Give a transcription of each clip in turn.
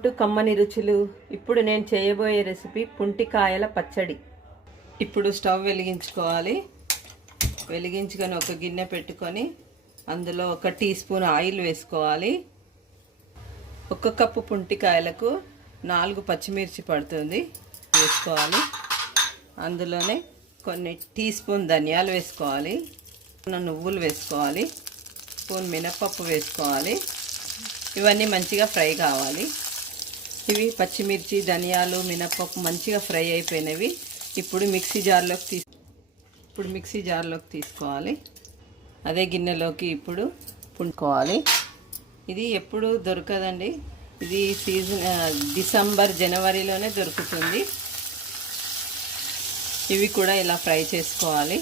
Welcome to కమ్మని రుచులు. ఇప్పుడు నేను చేయబోయే రెసిపీ పుంటికాయల పచ్చడి. ఇప్పుడు స్టవ్ వెలిగించుకోవాలి. వెలిగించుకొని ఒక గిన్నె పెట్టుకొని అందులో 1 టీ స్పూన్ ఆయిల్ వేసుకోవాలి. 1 కప్పు పుంటికాయలకు 4 పచ్చిమిర్చి పడుతుంది వేసుకోవాలి. అందులోనే కొన్ని టీ స్పూన్ ధనియాలు వేసుకోవాలి, నువ్వులు వేసుకోవాలి, స్పూన్ మినపప్పు వేసుకోవాలి. ఇవన్నీ మంచిగా ఫ్రై కావాలి. ఇవి పచ్చిమిర్చి, ధనియాలు, మినపప్పు మంచిగా ఫ్రై అయిపోయినవి. ఇప్పుడు మిక్సీ జార్లోకి తీసుకోవాలి. అదే గిన్నెలోకి ఇప్పుడు పుండుకోవాలి. ఇది ఎప్పుడు దొరకదండి, ఇది సీజన్ డిసెంబర్ జనవరిలోనే దొరుకుతుంది. ఇవి కూడా ఇలా ఫ్రై చేసుకోవాలి.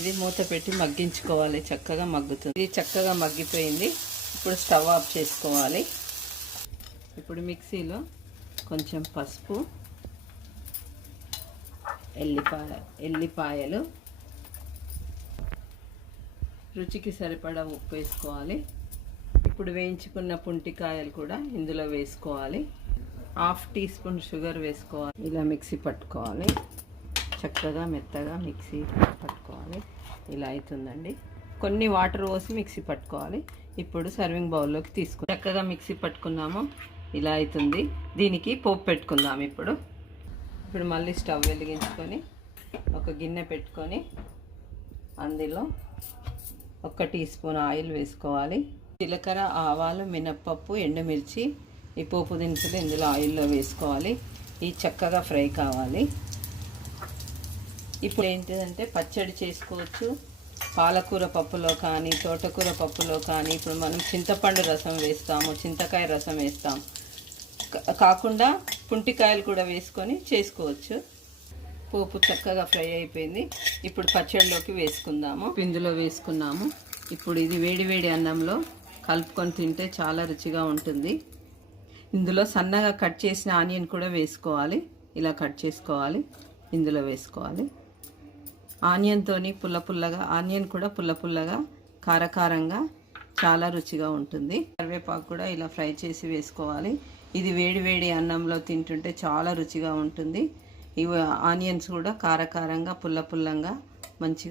ఇది మూత పెట్టి మగ్గించుకోవాలి. చక్కగా మగ్గుతుంది. ఇది చక్కగా మగ్గిపోయింది. ఇప్పుడు స్టవ్ ఆఫ్ చేసుకోవాలి. ఇప్పుడు మిక్సీలో కొంచెం పసుపు, ఎల్లిపాయలు, రుచికి సరిపడా ఉప్పు వేసుకోవాలి. ఇప్పుడు వేయించుకున్న పుంటికాయలు కూడా ఇందులో వేసుకోవాలి. 1/2 టీ స్పూన్ షుగర్ వేసుకోవాలి. ఇలా మిక్సీ పట్టుకోవాలి. చక్కగా మెత్తగా మిక్సీ పట్టుకోవాలి. ఇలా అవుతుందండి. కొన్ని వాటర్ పోసి మిక్సీ పట్టుకోవాలి. ఇప్పుడు సర్వింగ్ బౌల్లోకి తీసుకుని చక్కగా మిక్సీ పట్టుకున్నాము. ఇలా అవుతుంది. దీనికి పోపు పెట్టుకుందాం. ఇప్పుడు మళ్ళీ స్టవ్ వెలిగించుకొని ఒక గిన్నె పెట్టుకొని అందులో 1 టీ స్పూన్ ఆయిల్ వేసుకోవాలి. జీలకర్ర, ఆవాలు, మినప్పప్పు, ఎండుమిర్చి, ఈ పోపు దినుసులు ఇందులో ఆయిల్లో వేసుకోవాలి. ఇది చక్కగా ఫ్రై కావాలి. ఇప్పుడు ఏంటిదంటే పచ్చడి చేసుకోవచ్చు. పాలకూర పప్పులో కానీ, తోటకూర పప్పులో కానీ. ఇప్పుడు మనం చింతపండు రసం వేస్తాము, చింతకాయ రసం వేస్తాం. కాకుండా పుంటికాయలు కూడా వేసుకొని చేసుకోవచ్చు. పోపు చక్కగా ఫ్రై అయిపోయింది. ఇప్పుడు పచ్చడిలోకి వేసుకుందాము. ఇందులో వేసుకున్నాము. ఇప్పుడు ఇది వేడి అన్నంలో కలుపుకొని తింటే చాలా రుచిగా ఉంటుంది. ఇందులో సన్నగా కట్ చేసిన ఆనియన్ కూడా వేసుకోవాలి. ఇలా కట్ చేసుకోవాలి, ఇందులో వేసుకోవాలి. ఆనియన్తోని ఆనియన్ కూడా పుల్లగా కారకారంగా చాలా రుచిగా ఉంటుంది. కరివేపాకు కూడా ఇలా ఫ్రై చేసి వేసుకోవాలి. ఇది వేడి అన్నంలో తింటుంటే చాలా రుచిగా ఉంటుంది. ఇవి ఆనియన్స్ కూడా కారకారంగా పుల్లంగా మంచిగా